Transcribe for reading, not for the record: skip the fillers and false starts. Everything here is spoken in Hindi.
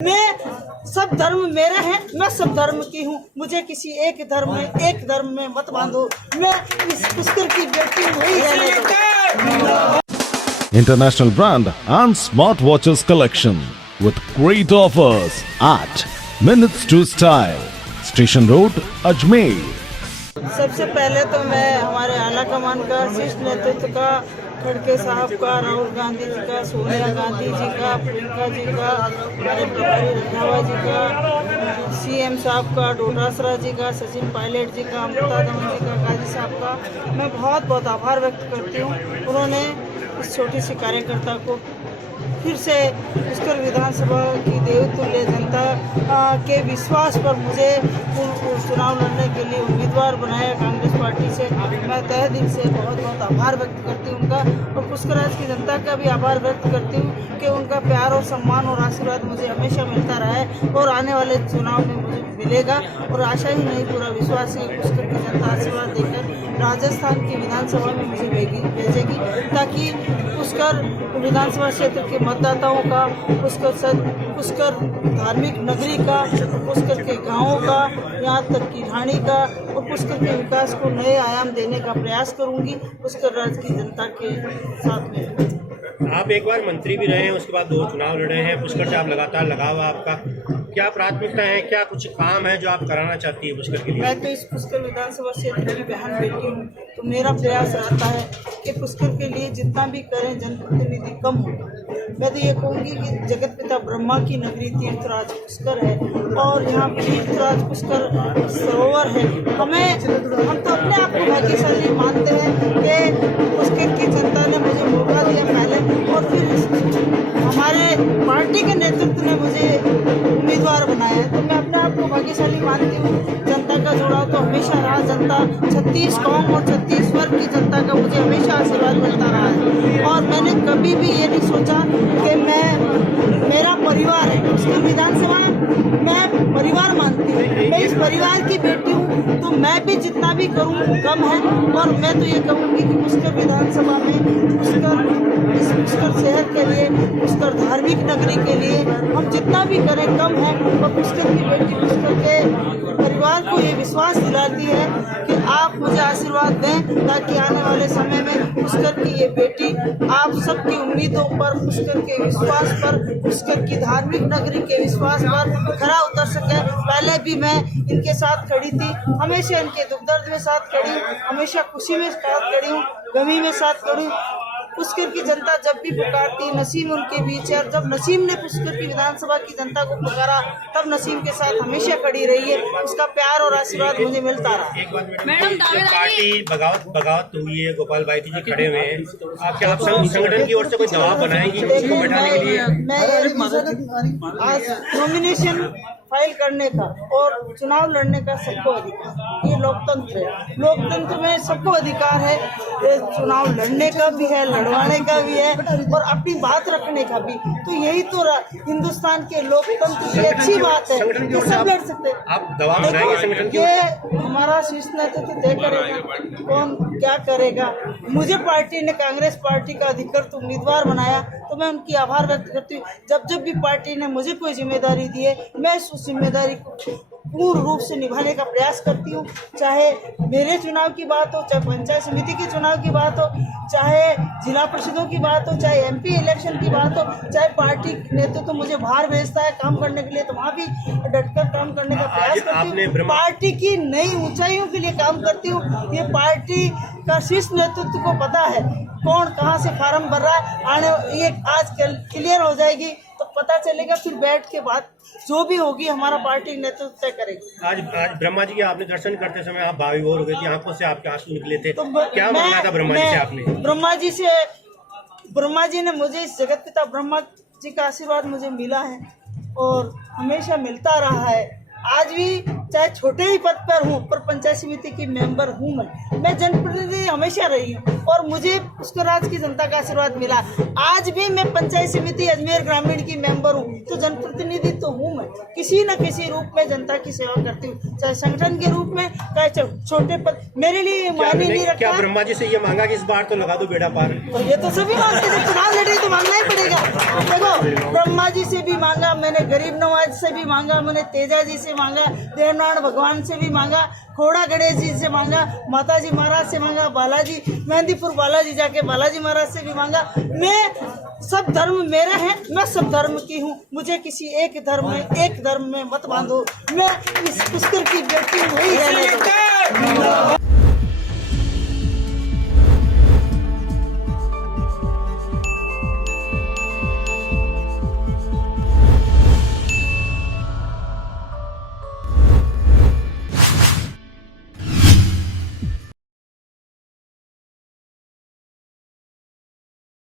मैं सब धर्म मेरे हैं, मैं सब धर्म की हूँ। मुझे किसी एक धर्म में मत बांधो। मैं इस पुष्कर की बेटी वही है। International brand and smartwatches collection with great offers at Minutes to Style, Station Road, Ajmer. सबसे पहले तो मैं हमारे आला कमान का शीर्ष नेतृत्व का, खड़गे साहब का, राहुल गांधी जी का, सोनिया गांधी जी का, प्रियंका जी का, हमारे प्रभारी रंधावा जी का, सीएम साहब का, डोटासरा जी का, सचिन पायलट जी का, अमृता दमन जी का, गाजी साहब का मैं बहुत बहुत आभार व्यक्त करती हूँ। उन्होंने इस छोटी सी कार्यकर्ता को फिर से पुष्कर विधानसभा की देवतुल्य जनता के विश्वास पर मुझे चुनाव लड़ने के लिए उम्मीदवार बनाया कांग्रेस पार्टी से। मैं तहे दिल से बहुत बहुत आभार व्यक्त करती हूँ उनका, और पुष्कराज की जनता का भी आभार व्यक्त करती हूँ कि उनका प्यार और सम्मान और आशीर्वाद मुझे हमेशा मिलता रहा है और आने वाले चुनाव में मुझे मिलेगा। और आशा ही नहीं, पूरा विश्वास है पुष्कर की जनता आशीर्वाद देकर राजस्थान की विधानसभा में मुझे भेजेगी, ताकि पुष्कर विधानसभा क्षेत्र के मतदाताओं का, पुष्कर धार्मिक नगरी का, पुष्कर के गांवों का, यहाँ तक की ढाणी का और पुष्कर के विकास को नए आयाम देने का प्रयास करूंगी पुष्कर राज्य की जनता के साथ में। आप एक बार मंत्री भी रहे हैं, उसके बाद 2 चुनाव लड़े हैं। पुष्कर से आप लगातार लगा हुआ, आपका क्या प्राथमिकता है, क्या कुछ काम है जो आप कराना चाहती है पुष्कर के लिए? मैं तो इस पुष्कर विधानसभा क्षेत्र की बहन बेटी हूँ, तो मेरा प्रयास रहता है कि पुष्कर के लिए जितना भी करें जनप्रतिनिधि कम होगा। मैं तो ये कहूँगी कि जगत पिता ब्रह्मा की नगरी तीर्थराज पुष्कर है और यहाँ तीर्थराज पुष्कर सरोवर है। हम तो अपने आप को भाग्यशाली मानते हैं कि पुष्कर की जनता ने मुझे मौका दिया पहले, और फिर हमारे पार्टी के नेतृत्व ने मुझे उम्मीदवार बनाया है, तो मैं अपने आप को भाग्यशाली मानती हूँ। जनता का जुड़ाव तो हमेशा रहा। जनता 36 कौम और 36 वर्ग की जनता का मुझे हमेशा आशीर्वाद मिलता रहा है, और मैंने कभी भी ये नहीं सोचा कि मेरा परिवार है पुष्कर विधानसभा, मैं परिवार मानती हूँ। मैं इस परिवार की बेटी हूँ, तो मैं भी जितना भी करूँ कम है। और मैं तो ये कहूँगी कि पुष्कर विधानसभा में पुष्कर शहर के लिए, पुष्कर धार्मिक नगरी के लिए हम जितना भी करें कम है। और पुष्कर की बेटी पुष्कर के परिवार को ये विश्वास दिलाती है कि आप मुझे आशीर्वाद दें, ताकि आने वाले समय में पुष्कर की ये बेटी आप सबकी उम्मीदों पर, पुष्कर के विश्वास पर, पुष्कर की धार्मिक नगरी के विश्वास पर खरा उतर सके। पहले भी मैं इनके साथ खड़ी थी, हमेशा इनके दुख दर्द में साथ खड़ी हूँ, हमेशा खुशी में साथ खड़ी हूँ, गमी में साथ खड़ी हूँ। पुष्कर की जनता जब भी पुकारती, नसीम उनके बीच है, और जब नसीम ने पुष्कर की विधानसभा की जनता को पुकारा, तब नसीम के साथ हमेशा खड़ी रही है। उसका प्यार और आशीर्वाद मुझे मिलता रहा। एक बात मैडम, पार्टी बगावत हुई है, गोपाल भाईती जी खड़े हुए हैं, आप क्या संगठन की ओर से कोई दबाव बनाएंगी उसको बैठाने के लिए? मैं आज नॉमिनेशन फाइल करने का और चुनाव लड़ने का सबको अधिकार, ये लोकतंत्र है। लोकतंत्र में सबको अधिकार है, चुनाव लड़ने का भी है, लड़वाने का भी है, और अपनी बात रखने का भी। तो यही तो हिंदुस्तान के लोकतंत्र की अच्छी बात है कि सब लड़ सकते हैं। आप दबाव बनाएंगे संगठन की? ये हमारा शीर्ष नेतृत्व तय करेगा कौन क्या करेगा। मुझे पार्टी ने, कांग्रेस पार्टी का अधिकृत उम्मीदवार बनाया, तो मैं उनकी आभार व्यक्त करती हूँ। जब भी पार्टी ने मुझे कोई जिम्मेदारी दी है, मैं उस जिम्मेदारी को पूर्ण रूप से निभाने का प्रयास करती हूँ। चाहे मेरे चुनाव की बात हो, चाहे पंचायत समिति के चुनाव की बात हो, चाहे जिला परिषदों की बात हो, चाहे एमपी इलेक्शन की बात हो, चाहे पार्टी नेतृत्व तो मुझे बाहर भेजता है काम करने के लिए, तो वहाँ भी डटकर काम करने का प्रयास करती हूँ। पार्टी की नई ऊंचाइयों के लिए काम करती हूँ। ये पार्टी का शीर्ष नेतृत्व को पता है कौन कहाँ से फार्म भर रहा है। ये आज क्लियर हो जाएगी तो पता चलेगा, फिर बैठ के बात जो भी होगी हमारा पार्टी नेतृत्व तय करेगी। आज ब्रह्मा जी के आपने दर्शन करते समय आप भावी हो गए थे, आंखों से आपके आंसू निकले थे, तो क्या मांगा था ब्रह्मा जी से आपने? ब्रह्मा जी ने मुझे, इस जगत पिता ब्रह्मा जी का आशीर्वाद मुझे मिला है और हमेशा मिलता रहा है। आज भी चाहे छोटे ही पद पर हूँ, पर पंचायत समिति की मेंबर हूँ। मैं जनप्रतिनिधि हमेशा रही हूँ और मुझे पुष्कर राज की जनता का आशीर्वाद मिला। आज भी मैं पंचायत समिति अजमेर ग्रामीण की मेंबर हूँ, तो जनप्रतिनिधि तो हूँ मैं। किसी न किसी रूप में जनता की सेवा करती हूँ, चाहे संगठन के रूप में, चाहे छोटे पद। मेरे लिए मायने नहीं क्या रखता। ब्रह्मा जी से ये मांगा कि इस बार तो लगा दो बेड़ा पार? तो ये तो सभी मांगते हैं, जब चुनाव लड़े तो मांगना ही पड़ेगा। देखो, ब्रह्मा जी से भी मांगा मैंने, गरीब नवाज से भी मांगा मैंने, तेजा जी से मांगा, देवनारायण भगवान से भी मांगा, खोड़ा गणेश जी से मांगा, माता जी महाराज से मांगा, बालाजी मेहंदीपुर बालाजी जाके बालाजी महाराज से भी मांगा। मैं सब धर्म मेरे हैं, मैं सब धर्म की हूँ। मुझे किसी एक धर्म में मत बांधो। मैं इस पुष्कर की बेटी नहीं है।